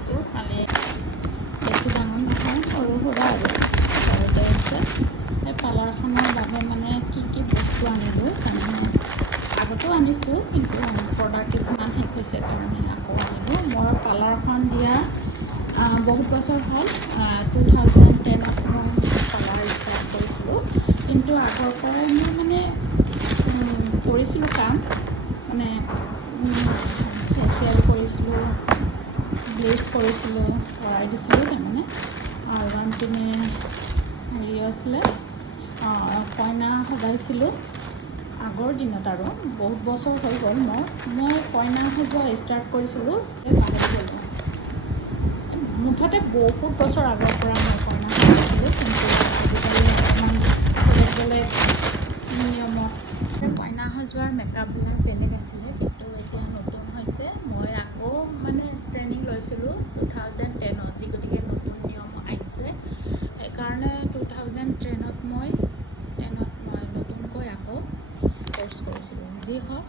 আনিছোঁ কালি বেছি ডাঙৰ নহয় সৰু সুৰা আৰু ঘৰতে আছে সেই পাৰ্লাৰখনৰ বাবে মানে কি বস্তু আনিলোঁ তাৰমানে আগতো আনিছোঁ কিন্তু প্ৰডাক্ট কিছুমান শেষ হৈছে কাৰণে আকৌ আনিলোঁ মই পাৰ্লাৰখন দিয়া বহুত বছৰ হ'ল 2010ত মই পাৰ্লাৰ ষ্টাৰ্ট কৰিছিলোঁ কিন্তু আগৰ পৰাই মই মানে কৰিছিলোঁ কাম মানে ফেচিয়েল কৰিছিলোঁ ব্লিচ কৰিছিলোঁ কৰাই দিছিলোঁ তাৰমানে আৰু আনপিনে হেৰি আছিলে কইনা সজাইছিলোঁ আগৰ দিনত আৰু বহুত বছৰ হৈ গ'ল মই কইনা সজোৱা ষ্টাৰ্ট কৰিছিলোঁ পাহৰি গ'লোঁ মুঠতে বহুত বছৰ আগৰ পৰা মই কইনা সজাইছিলোঁ কিন্তু আজিকালি অকণমান বেলেগ বেলেগ নিয়মত কইনা সজোৱাৰ মেকআপবিলাক বেলেগ আছিলে কিন্তু এতিয়া নতুন হৈছে মই আকৌ মানে ট্ৰেইনিং লৈছিলোঁ 2010ত যি গতিকে নতুন নিয়ম আহিছে সেইকাৰণে 2010ত মই নতুনকৈ আকৌ কোৰ্চ কৰিছিলোঁ যি হওক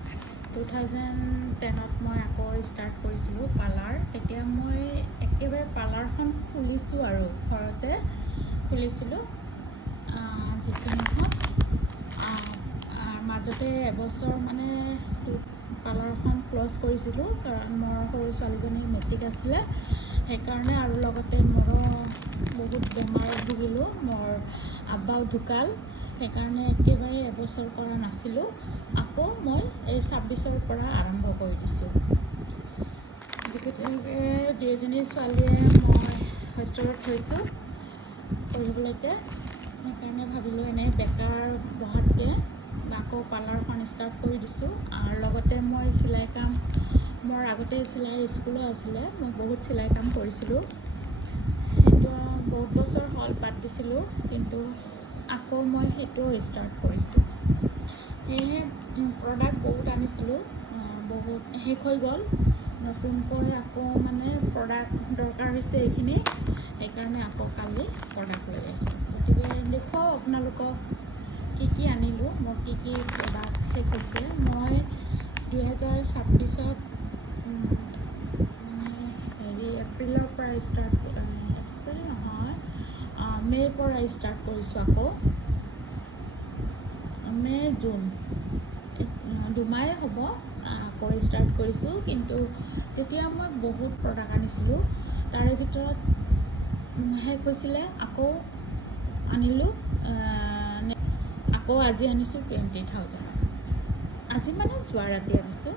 2010ত মই আকৌ ষ্টাৰ্ট কৰিছিলোঁ পাৰ্লাৰ তেতিয়া মই একেবাৰে পাৰ্লাৰখন খুলিছোঁ আৰু ঘৰতে খুলিছিলোঁ যিকি নহওক মাজতে এবছৰ মানে পাৰ্লাৰখন ক্ল'জ কৰিছিলোঁ কাৰণ মোৰ সৰু ছোৱালীজনী মেট্ৰিক আছিলে সেইকাৰণে আৰু লগতে মোৰো বহুত বেমাৰত ভুগিলোঁ মোৰ আব্বাও ঢুকাল সেইকাৰণে একেবাৰে এবছৰ কৰা নাছিলোঁ আকৌ মই এই 26ৰ পৰা আৰম্ভ কৰি দিছোঁ গতিকে দুয়োজনী ছোৱালীয়ে মই হোষ্টেলত থৈছোঁ পঢ়িবলৈকে সেইকাৰণে ভাবিলোঁ এনেই বেকাৰ বহাতকৈ আকৌ পাৰ্লাৰখন ষ্টাৰ্ট কৰি দিছোঁ আৰু লগতে মই চিলাই কাম মোৰ আগতে চিলাইৰ স্কুলো আছিলে মই বহুত চিলাই কাম কৰিছিলোঁ সেইটো বহুত বছৰ হ'ল বাদ দিছিলোঁ কিন্তু আকৌ মই সেইটোও ষ্টাৰ্ট কৰিছোঁ সেয়েহে প্ৰডাক্ট বহুত আনিছিলোঁ বহুত শেষ হৈ গ'ল নতুনকৈ আকৌ মানে প্ৰডাক্ট দৰকাৰ হৈছে এইখিনি সেইকাৰণে আকৌ কালি প্ৰডাক্ট লৈ আহিলোঁ গতিকে দেখুৱাওঁ আপোনালোকক কি আনিলোঁ মোৰ কি প্ৰডাক্ট শেষ হৈছে মই 2026ত হেৰি এপ্ৰিলৰ পৰা এপ্ৰিল নহয় মে'ৰ পৰা ষ্টাৰ্ট কৰিছোঁ আকৌ মে' জুন 2 মাহে হ'ব আকৌ ষ্টাৰ্ট কৰিছোঁ কিন্তু তেতিয়া মই বহুত প্ৰডাক্ট আনিছিলোঁ তাৰে ভিতৰত শেষ হৈছিলে আকৌ আনিলোঁ আকৌ আজি আনিছোঁ 20,000 আজি মানে যোৱা ৰাতি আনিছোঁ